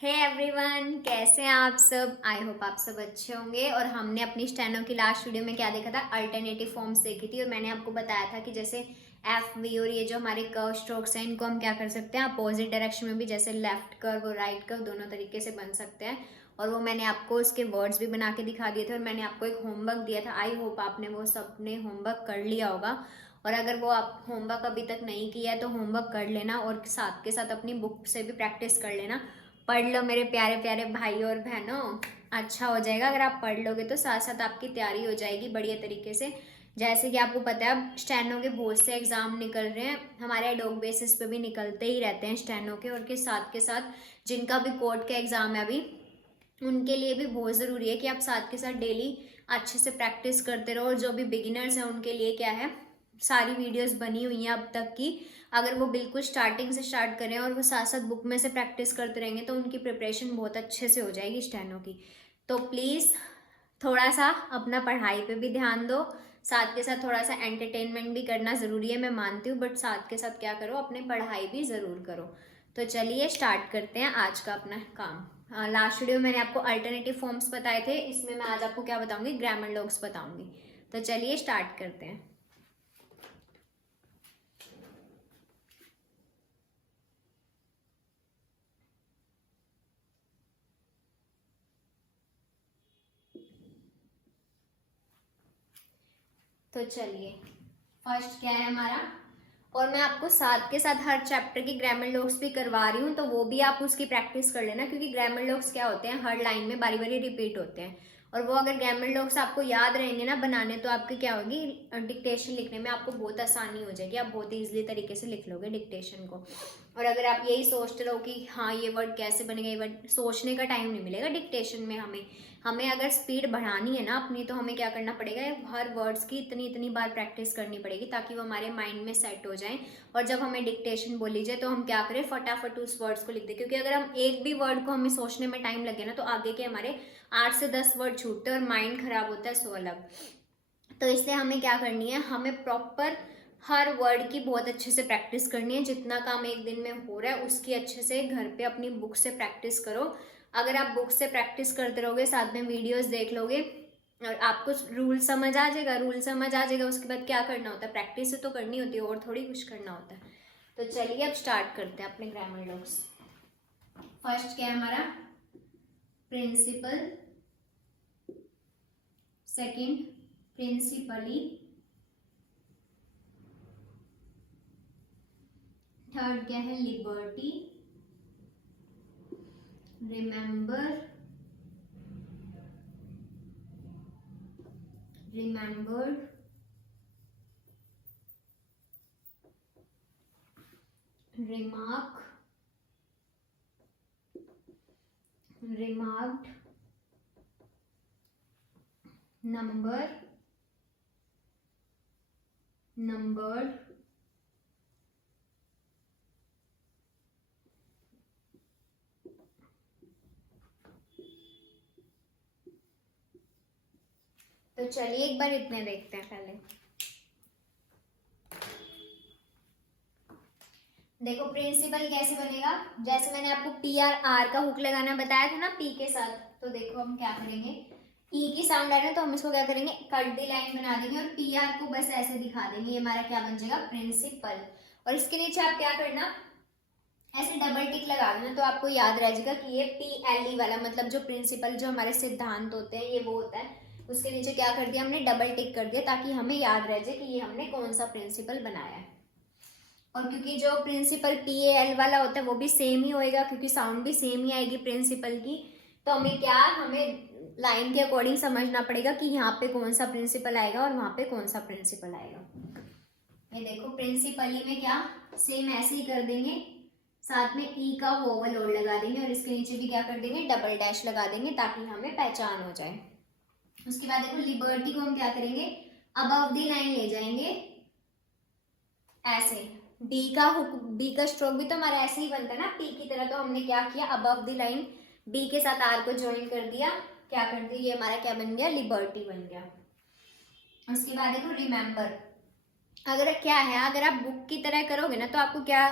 Hey everyone, कैसे हैं आप सब। आई होप आप सब अच्छे होंगे। और हमने अपनी स्टेनो की लास्ट वीडियो में क्या देखा था, अल्टरनेटिव फॉर्म्स देखी थी। और मैंने आपको बताया था कि जैसे एफ वी और ये जो हमारे कर्व स्ट्रोक्स हैं, इनको हम क्या कर सकते हैं, अपोजिट डायरेक्शन में भी, जैसे लेफ्ट कर्व और राइट कर्व दोनों तरीके से बन सकते हैं। और वो मैंने आपको उसके वर्ड्स भी बना के दिखा दिए थे। और मैंने आपको एक होमवर्क दिया था। आई होप आपने वो सबने होमवर्क कर लिया होगा। और अगर वो आप होमवर्क अभी तक नहीं किया है तो होमवर्क कर लेना, और साथ के साथ अपनी बुक से भी प्रैक्टिस कर लेना। पढ़ लो मेरे प्यारे प्यारे भाइयों और बहनों, अच्छा हो जाएगा। अगर आप पढ़ लोगे तो साथ साथ आपकी तैयारी हो जाएगी बढ़िया तरीके से। जैसे कि आपको पता है, अब स्टेनो के बहुत से एग्जाम निकल रहे हैं, हमारे एडोक बेसिस पे भी निकलते ही रहते हैं स्टेनो के। और के साथ जिनका भी कोर्ट का एग्जाम है अभी, उनके लिए भी बहुत ज़रूरी है कि आप साथ के साथ डेली अच्छे से प्रैक्टिस करते रहो। और जो भी बिगिनर्स हैं उनके लिए क्या है, सारी वीडियोस बनी हुई हैं अब तक की। अगर वो बिल्कुल स्टार्टिंग से स्टार्ट करें और वो साथ साथ बुक में से प्रैक्टिस करते रहेंगे तो उनकी प्रिपरेशन बहुत अच्छे से हो जाएगी स्टेनो की। तो प्लीज़ थोड़ा सा अपना पढ़ाई पे भी ध्यान दो, साथ के साथ थोड़ा सा एंटरटेनमेंट भी करना ज़रूरी है, मैं मानती हूँ। बट साथ के साथ क्या करो, अपनी पढ़ाई भी ज़रूर करो। तो चलिए स्टार्ट करते हैं आज का अपना काम। लास्ट वीडियो में मैंने आपको अल्टरनेटिव फॉर्म्स बताए थे, इसमें मैं आज आपको क्या बताऊंगी, ग्रामर लॉग्स बताऊंगी। तो चलिए स्टार्ट करते हैं। तो चलिए, फर्स्ट क्या है हमारा, और मैं आपको साथ के साथ हर चैप्टर की ग्रामर लॉग्स भी करवा रही हूँ, तो वो भी आप उसकी प्रैक्टिस कर लेना। क्योंकि ग्रामर लॉग्स क्या होते हैं, हर लाइन में बारी बारी रिपीट होते हैं। और वो अगर ग्रामर लॉग्स आपको याद रहेंगे ना बनाने, तो आपकी क्या होगी, डिक्टेशन लिखने में आपको बहुत आसानी हो जाएगी। आप बहुत ईजिली तरीके से लिख लोगे डिक्टेशन को। और अगर आप यही सोचते रहो कि हाँ ये वर्ड कैसे बनेगा, ये वर्ड, सोचने का टाइम नहीं मिलेगा डिक्टेशन में। हमें हमें अगर स्पीड बढ़ानी है ना अपनी, तो हमें क्या करना पड़ेगा, हर वर्ड्स की इतनी इतनी बार प्रैक्टिस करनी पड़ेगी ताकि वो हमारे माइंड में सेट हो जाए। और जब हमें डिक्टेशन बोली जाए तो हम क्या करें, फटाफट उस वर्ड्स को लिख दें। क्योंकि अगर हम एक भी वर्ड को हमें सोचने में टाइम लगे ना, तो आगे के हमारे 8 से 10 वर्ड छूटते हैं और माइंड खराब होता है सो अलग। तो इसलिए हमें क्या करनी है, हमें प्रॉपर हर वर्ड की बहुत अच्छे से प्रैक्टिस करनी है। जितना काम एक दिन में हो रहा है उसकी अच्छे से घर पे अपनी बुक से प्रैक्टिस करो। अगर आप बुक से प्रैक्टिस करते रहोगे, साथ में वीडियोस देख लोगे, और आपको रूल समझ आ जाएगा, उसके बाद क्या करना होता है, प्रैक्टिस तो करनी होती है और थोड़ी कुछ करना होता है। तो चलिए अब स्टार्ट करते हैं अपने ग्रामर लॉग्स। फर्स्ट क्या है हमारा, प्रिंसिपल। Second, principally. थर्ड क्या है, liberty. Remember, remembered. Remark, remarked. Number, numbered. तो चलिए एक बार इतने देखते हैं पहले। देखो प्रिंसिपल कैसे बनेगा, जैसे मैंने आपको पी आर आर का हुक लगाना बताया था ना पी के साथ। तो देखो हम क्या करेंगे, ई की साउंड आ रहा है तो हम इसको क्या करेंगे, कट दी लाइन बना देंगे और पी आर को बस ऐसे दिखा देंगे। ये हमारा क्या बन जाएगा, प्रिंसिपल। और इसके नीचे आप क्या करना, ऐसे डबल टिक लगा देना, तो आपको याद रह जाएगा कि ये पी एल ई वाला, मतलब जो प्रिंसिपल, जो हमारे सिद्धांत होते हैं, ये वो होता है। उसके नीचे क्या कर दिया हमने, डबल टिक कर दिया, ताकि हमें याद रह जाए कि ये हमने कौन सा प्रिंसिपल बनाया है। और क्योंकि जो प्रिंसिपल पी ए एल वाला होता है वो भी सेम ही होएगा, क्योंकि साउंड भी सेम ही आएगी प्रिंसिपल की। तो हमें लाइन के अकॉर्डिंग समझना पड़ेगा कि यहाँ पे कौन सा प्रिंसिपल आएगा और वहां पे कौन सा प्रिंसिपल आएगा। ये देखो प्रिंसिपली में क्या, सेम ऐसे ही कर देंगे, साथ में ई का वोवल और लगा देंगे, और इसके नीचे भी क्या कर देंगे, डबल डैश लगा देंगे, ताकि हमें पहचान हो जाए। उसके बाद देखो लिबर्टी को हम क्या करेंगे, अबव दी लाइन ले जाएंगे ऐसे। बी का स्ट्रोक भी तो हमारा ऐसे ही बनता है ना पी की तरह। तो हमने क्या किया, अबव द लाइन बी के साथ आर को ज्वाइन कर दिया, क्या कर दिया, ये हमारा क्या बन गया, लिबर्टी बन गया। उसके बाद देखो रिमेंबर, अगर क्या है, अगर आप बुक की तरह करोगे ना तो आपको क्या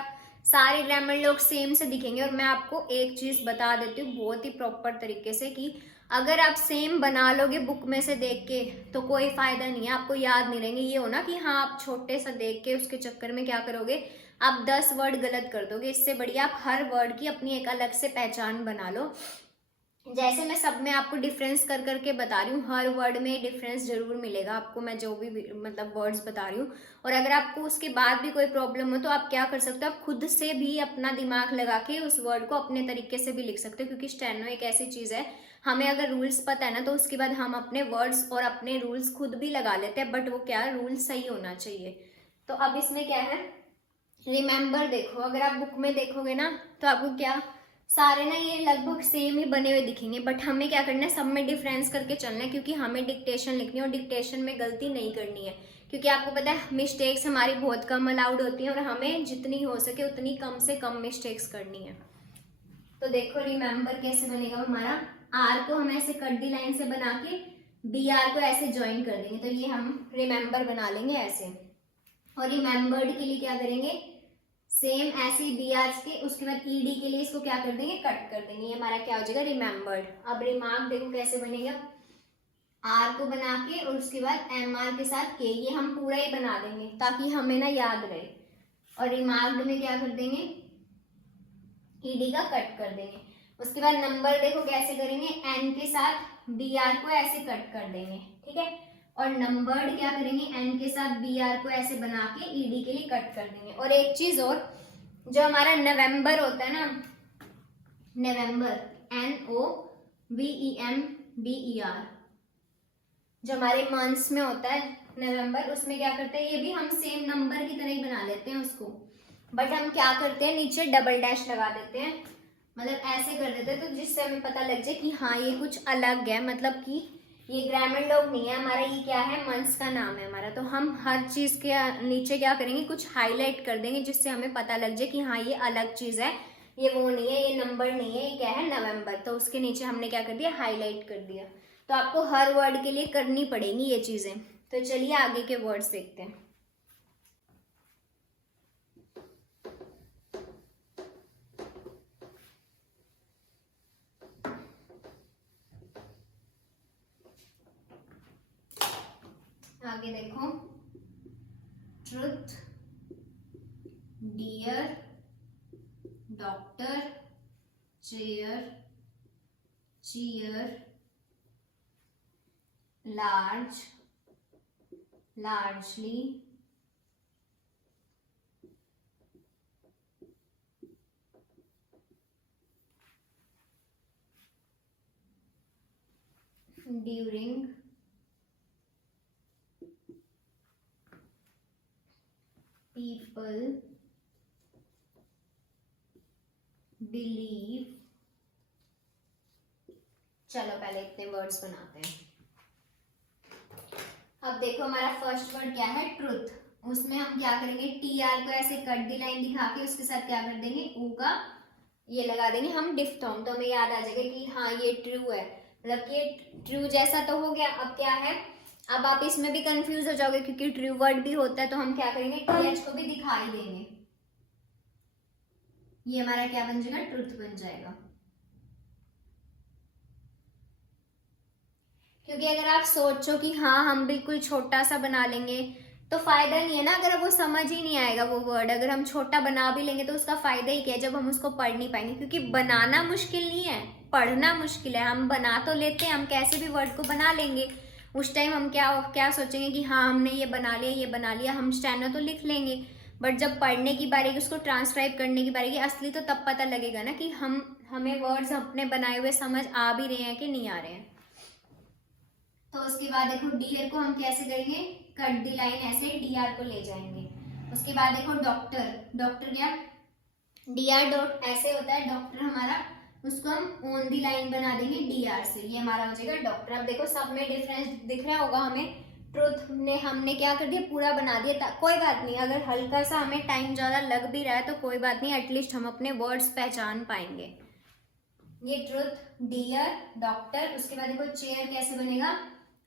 सारे ग्रामर लोग सेम से दिखेंगे। और मैं आपको एक चीज़ बता देती हूँ बहुत ही प्रॉपर तरीके से कि अगर आप सेम बना लोगे बुक में से देख के तो कोई फायदा नहीं है, आपको याद नहीं रहेंगे। ये हो ना कि हाँ आप छोटे सा देख के उसके चक्कर में क्या करोगे, आप 10 वर्ड गलत कर दोगे। इससे बढ़िया आप हर वर्ड की अपनी एक अलग से पहचान बना लो। जैसे मैं सब में आपको डिफरेंस कर करके बता रही हूँ, हर वर्ड में डिफरेंस जरूर मिलेगा आपको, मैं जो भी मतलब वर्ड्स बता रही हूँ। और अगर आपको उसके बाद भी कोई प्रॉब्लम हो तो आप क्या कर सकते हो, आप खुद से भी अपना दिमाग लगा के उस वर्ड को अपने तरीके से भी लिख सकते हो। क्योंकि स्टेनो एक ऐसी चीज़ है, हमें अगर रूल्स पता है ना तो उसके बाद हम अपने वर्ड्स और अपने रूल्स खुद भी लगा लेते हैं, बट वो क्या है, रूल सही होना चाहिए। तो अब इसमें क्या है, रिमेंबर देखो, अगर आप बुक में देखोगे ना तो आपको क्या सारे ना ये लगभग सेम ही बने हुए दिखेंगे, बट हमें क्या करना है, सब में डिफरेंस करके चलना है। क्योंकि हमें डिक्टेशन लिखनी है और डिक्टेशन में गलती नहीं करनी है। क्योंकि आपको पता है मिस्टेक्स हमारी बहुत कम अलाउड होती हैं और हमें जितनी हो सके उतनी कम से कम मिस्टेक्स करनी है। तो देखो रिमेंबर कैसे बनेगा हमारा, आर को हम ऐसे कट दी लाइन से बना के बी आर को ऐसे ज्वाइन कर देंगे, तो ये हम रिमेंबर बना लेंगे ऐसे। और रिमेंबर्ड के लिए क्या करेंगे, सेम ऐसे ही बी आर के, उसके बाद ई डी के लिए इसको क्या कर देंगे, कट कर देंगे। ये हमारा क्या हो जाएगा, रिमेंबर्ड। अब रिमार्क देखो कैसे बनेगा, आर को बना के और उसके बाद एम आर के साथ के, ये हम पूरा ही बना देंगे ताकि हमें ना याद रहे। और रिमार्क्ड में क्या कर देंगे, ई डी का कट कर देंगे। उसके बाद नंबर देखो कैसे करेंगे, एन के साथ बी आर को ऐसे कट कर देंगे, ठीक है। और नंबर्ड क्या करेंगे, एन के साथ बी आर को ऐसे बना के ई डी के लिए कट कर देंगे। और एक चीज और, जो हमारा नवंबर होता है ना, नवंबर NOVEMBER, जो हमारे मंथ्स में होता है नवंबर, उसमें क्या करते हैं, ये भी हम सेम नंबर की तरह ही बना लेते हैं उसको, बट हम क्या करते हैं नीचे डबल डैश लगा देते हैं, मतलब ऐसे कर देते हैं तो जिससे हमें पता लग जाए कि हाँ ये कुछ अलग है, मतलब कि ये ग्रामीण लोग नहीं है हमारा, ये क्या है, मंथ्स का नाम है हमारा। तो हम हर चीज़ के नीचे क्या करेंगे, कुछ हाईलाइट कर देंगे जिससे हमें पता लग जाए कि हाँ ये अलग चीज़ है, ये वो नहीं है, ये नंबर नहीं है, ये क्या है, नवंबर। तो उसके नीचे हमने क्या कर दिया, हाईलाइट कर दिया। तो आपको हर वर्ड के लिए करनी पड़ेंगी ये चीज़ें। तो चलिए आगे के वर्ड्स देखते हैं। आगे देखो, truth, dear, doctor, chair, cheer, large, largely, during, people, believe। चलो पहले इतने वर्ड्स बनाते हैं। अब देखो हमारा फर्स्ट वर्ड क्या है, ट्रुथ। उसमें हम क्या करेंगे, टी आर को ऐसे कट दी लाइन दिखा के उसके साथ क्या कर देंगे, ऊ का ये लगा देंगे हम डिफ्थोंग, तो हमें याद आ जाएगा कि हाँ ये ट्रू है, मतलब कि ट्रू जैसा तो हो गया। अब क्या है, अब आप इसमें भी कंफ्यूज हो जाओगे क्योंकि ट्रू वर्ड भी होता है, तो हम क्या करेंगे, टी एच को भी दिखाई देंगे, ये हमारा क्या बन जाएगा, ट्रुथ बन जाएगा। क्योंकि अगर आप सोचो कि हाँ हम बिल्कुल छोटा सा बना लेंगे तो फायदा नहीं है ना, अगर वो समझ ही नहीं आएगा वो वर्ड। अगर हम छोटा बना भी लेंगे तो उसका फायदा ही क्या है, जब हम उसको पढ़ नहीं पाएंगे। क्योंकि बनाना मुश्किल नहीं है, पढ़ना मुश्किल है। हम बना तो लेते हैं, हम कैसे भी वर्ड को बना लेंगे। उस टाइम हम क्या क्या सोचेंगे कि हाँ हमने ये बना लिया, ये बना लिया, हम स्टेनो तो लिख लेंगे, बट जब पढ़ने की बारी की, उसको ट्रांसक्राइब करने की बारी की, असली तो तब पता लगेगा ना कि हमें वर्ड्स अपने बनाए हुए समझ आ भी रहे हैं कि नहीं आ रहे हैं। तो उसके बाद देखो डियर को हम कैसे करेंगे, कट दी लाइन ऐसे डी आर को ले जाएंगे। उसके बाद देखो डॉक्टर, डॉक्टर क्या, डी आर डॉट ऐसे होता है डॉक्टर हमारा, उसको हम ऑन दी लाइन बना देंगे डी आर से, ये हमारा हो जाएगा डॉक्टर। अब देखो सब में डिफरेंस दिख रहा होगा हमें, ट्रुथ ने हमने क्या कर दिया, पूरा बना दिया। कोई बात नहीं, अगर हल्का सा हमें टाइम ज़्यादा लग भी रहा है तो कोई बात नहीं, एटलीस्ट हम अपने वर्ड्स पहचान पाएंगे। ये ट्रुथ, डियर, डॉक्टर। उसके बाद देखो चेयर कैसे बनेगा,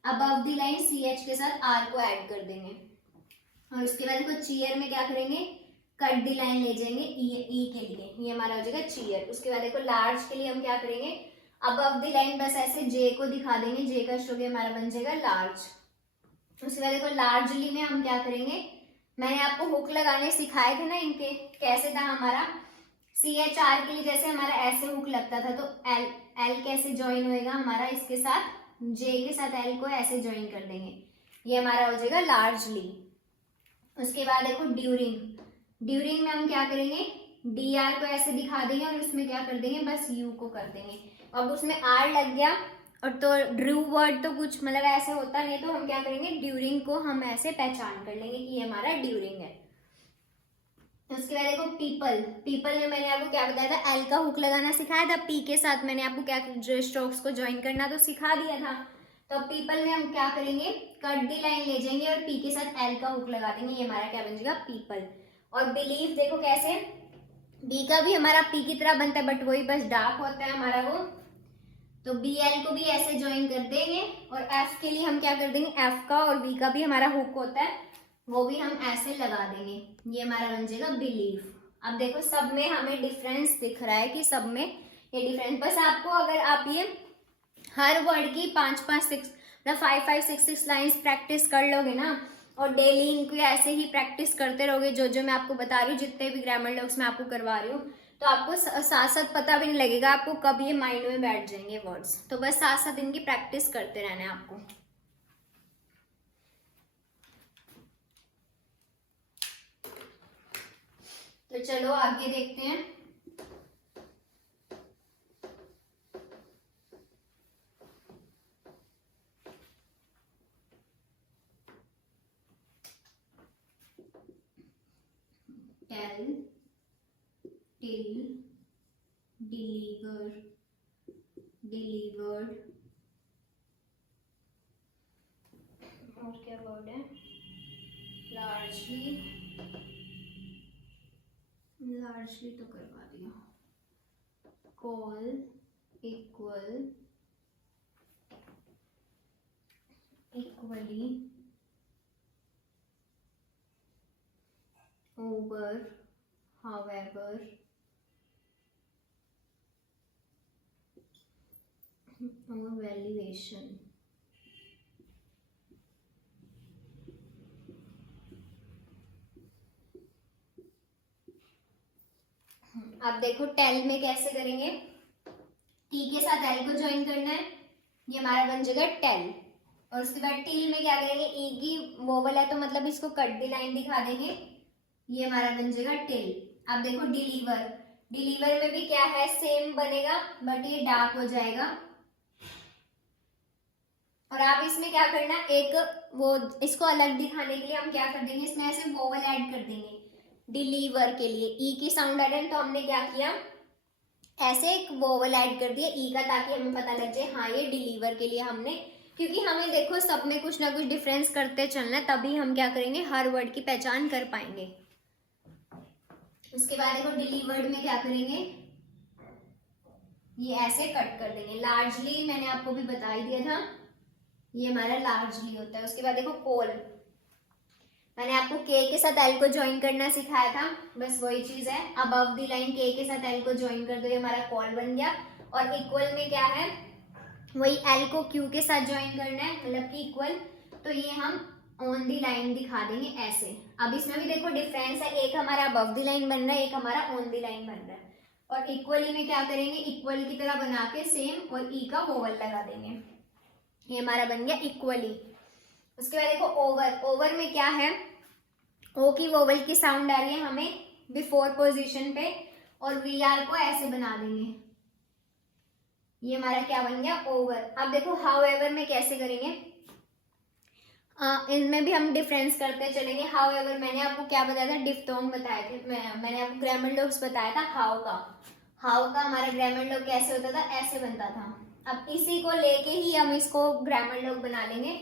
above the line C H के साथ आर को ऐड कर देंगे। और उसके बाद देखो चेयर में क्या करेंगे, कट दी लाइन ले जाएंगे ई के लिए, ये हमारा हो जाएगा चीयर। उसके बाद देखो लार्ज के लिए हम क्या करेंगे, अबव दी लाइन बस ऐसे जे को दिखा देंगे, जे का स्ट्रोक हमारा बन जाएगा लार्ज। उसके बाद देखो लार्जली में हम क्या करेंगे, मैंने आपको हुक लगाने सिखाए थे ना इनके, कैसे था हमारा CHR के लिए, जैसे हमारा ऐसे हुक लगता था, तो एल एल कैसे ज्वाइन होएगा हमारा इसके साथ, जे के साथ एल को ऐसे ज्वाइन कर देंगे, ये हमारा हो जाएगा लार्जली। उसके बाद देखो ड्यूरिंग में हम क्या करेंगे, DR को ऐसे दिखा देंगे और उसमें क्या कर देंगे, बस U को कर देंगे। अब उसमें R लग गया और तो ड्रू वर्ड तो कुछ मतलब ऐसे होता नहीं, तो हम क्या करेंगे, ड्यूरिंग को हम ऐसे पहचान कर लेंगे कि ये हमारा ड्यूरिंग है। उसके बाद देखो पीपल में मैंने आपको क्या बताया था, एल का हुक लगाना सिखाया था, पी के साथ मैंने आपको क्या जो स्ट्रोक्स को ज्वाइन करना तो सिखा दिया था। तो पीपल में हम क्या करेंगे, कट दी लाइन ले जाएंगे और पी के साथ एल का हुक लगा देंगे, ये हमारा क्या बन जाएगा पीपल। और बिलीव देखो कैसे, बी का भी हमारा पी की तरह बनता है बट वही बस डार्क होता है हमारा वो, तो BL को भी ऐसे ज्वाइन कर देंगे। और F के लिए हम क्या कर देंगे, F का और B का भी हमारा हुक होता है, वो भी हम ऐसे लगा देंगे, ये हमारा बन जाएगा बिलीव। अब देखो सब में हमें डिफरेंस दिख रहा है कि सब में ये डिफरेंस, बस आपको अगर आप ये हर वर्ड की 5-5-6 ना 5-5-6-6 लाइंस प्रैक्टिस कर लोगे ना, और डेली इनको ऐसे ही प्रैक्टिस करते रहोगे, जो मैं आपको बता रही हूँ, जितने भी ग्रामर लॉक्स मैं आपको करवा रही हूँ, तो आपको साथ साथ पता भी नहीं लगेगा आपको कब ये माइंड में बैठ जाएंगे वर्ड्स। तो बस साथ साथ इनकी प्रैक्टिस करते रहना है आपको। तो चलो आगे देखते हैं। टेल, टिल, डिलीवर, डिलीवर्ड, और क्या वर्ड है, लार्जली, लार्जली तो करवा दिया, call, equal, equally, over, however, और वैल्यूएशन। अब देखो टेल में कैसे करेंगे, टी के साथ एल को ज्वाइन करना है, ये हमारा बन जाएगा टेल। और उसके बाद टिल में क्या करेंगे, ई की वोवल है तो मतलब इसको कट दी लाइन दिखा देंगे, ये हमारा बन जाएगा टिल। अब देखो डिलीवर, डिलीवर में भी क्या है, सेम बनेगा बट ये डार्क हो जाएगा। और आप इसमें क्या करना, एक वो इसको अलग दिखाने के लिए हम क्या कर देंगे, इसमें ऐसे वोवल ऐड कर देंगे डिलीवर के लिए, ई की साउंड आ रही है तो हमने क्या किया, ऐसे एक वोवल ऐड कर दिया ई का, ताकि हमें पता लग जाए हाँ ये डिलीवर के लिए हमने, क्योंकि हमें देखो सब में कुछ ना कुछ डिफरेंस करते चलना है, तभी हम क्या करेंगे, हर वर्ड की पहचान कर पाएंगे। उसके बाद देखो डिलीवर्ड में क्या करेंगे, ये ऐसे कट कर देंगे, लार्जली मैंने आपको भी बता ही दिया था, ये हमारा लार्जली होता है। उसके बाद देखो कॉल, मैंने आपको के के साथ एल को ज्वाइन करना सिखाया था, बस वही चीज है, अबव दी लाइन के साथ एल को ज्वाइन कर दो, ये हमारा कॉल बन गया। और इक्वल में क्या है, वही एल को क्यू के साथ ज्वाइन करना है, मतलब कि इक्वल, तो ये हम ऑन दी लाइन दिखा देंगे ऐसे। अब इसमें भी देखो डिफरेंस है, एक हमारा अबव दी लाइन बन रहा है, एक हमारा ऑन दी लाइन बन रहा है। और इक्वली में क्या करेंगे, इक्वल की तरह बना के सेम और ई का वोवल लगा देंगे, ये हमारा बन गया इक्वली। उसके बाद देखो ओवर, ओवर में क्या है, ओ की वोवल की साउंड आ रही है हमें बिफोर पोजीशन पे, और वी आर को ऐसे बना देंगे, ये हमारा क्या बन गया ओवर। अब देखो हाउ एवर में कैसे करेंगे, इनमें भी हम डिफरेंस करते चलेंगे। हाउ एवर मैंने आपको क्या बताया था, डिफ्थोंग बताए थे, मैंने आपको ग्रामर लॉक्स बताया था हाउ का हमारा ग्रामर लॉक कैसे होता था, ऐसे बनता था। अब इसी को लेके ही हम इसको ग्रामर लॉक बना लेंगे,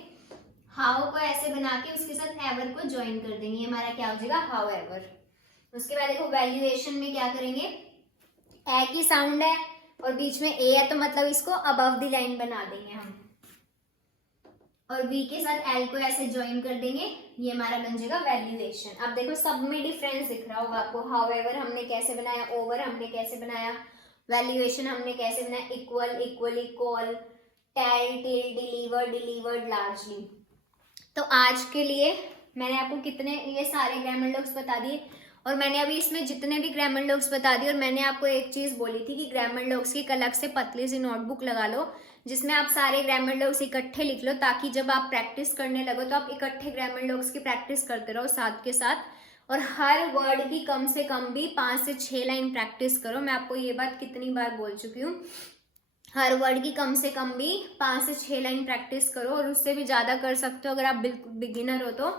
हाउ को ऐसे बना के उसके साथ एवर को ज्वाइन कर देंगे, हमारा क्या हो जाएगा हाउ एवर। उसके बाद देखो वैल्यूएशन में क्या करेंगे, ए की साउंड है और बीच में ए है, तो मतलब इसको अबव द लाइन बना देंगे हम, और वी के साथ एल को ऐसे ज्वाइन कर देंगे, ये हमारा बन जाएगा वैल्यूएशन। अब देखो सब में डिफरेंस दिख रहा होगा आपको, हाउएवर हमने कैसे बनाया, ओवर हमने कैसे बनाया, वैल्यूएशन हमने कैसे बनाया, equal, equal, equal, tell, till, deliver, delivered, largely. तो आज के लिए मैंने आपको कितने ये सारे ग्रामर लॉग्स बता दिए, और मैंने अभी इसमें जितने भी ग्रामर लॉग्स बता दिए, और मैंने आपको एक चीज़ बोली थी कि ग्रामर लॉग्स की एक अलग से पतली सी नोटबुक लगा लो जिसमें आप सारे ग्रामर लॉग्स इकट्ठे लिख लो, ताकि जब आप प्रैक्टिस करने लगो तो आप इकट्ठे ग्रामर लॉग्स की प्रैक्टिस करते रहो साथ के साथ, और हर वर्ड की कम से कम भी 5 से 6 लाइन प्रैक्टिस करो। मैं आपको ये बात कितनी बार बोल चुकी हूँ, हर वर्ड की कम से कम भी 5 से 6 लाइन प्रैक्टिस करो, और उससे भी ज़्यादा कर सकते हो अगर आप बिगिनर हो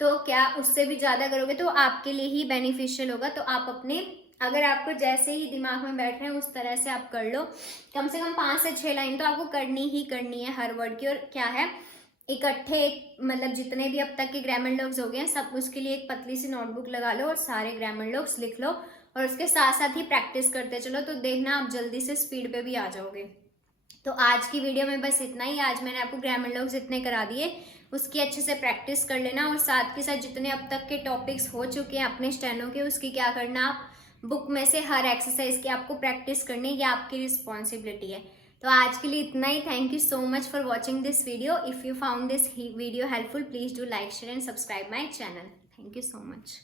तो क्या उससे भी ज़्यादा करोगे तो आपके लिए ही बेनिफिशियल होगा। तो आप अपने, अगर आपको जैसे ही दिमाग में बैठ रहे हैं उस तरह से आप कर लो, कम से कम 5 से 6 लाइन तो आपको करनी ही करनी है हर वर्ड की। और क्या है, इकट्ठे मतलब जितने भी अब तक के ग्रामर लॉग्स हो गए हैं सब, उसके लिए एक पतली सी नोटबुक लगा लो और सारे ग्रामर लॉग्स लिख लो, और उसके साथ साथ ही प्रैक्टिस करते चलो, तो देखना आप जल्दी से स्पीड पे भी आ जाओगे। तो आज की वीडियो में बस इतना ही। आज मैंने आपको ग्रामर लॉग्स इतने करा दिए, उसकी अच्छे से प्रैक्टिस कर लेना, और साथ के साथ जितने अब तक के टॉपिक्स हो चुके हैं अपने स्टेनो के, उसकी क्या करना, आप बुक में से हर एक्सरसाइज की आपको प्रैक्टिस करनी, ये आपकी रिस्पॉन्सिबिलिटी है। तो आज के लिए इतना ही। Thank you so much for watching this video. If you found this video helpful, please do like, share and subscribe my channel. Thank you so much.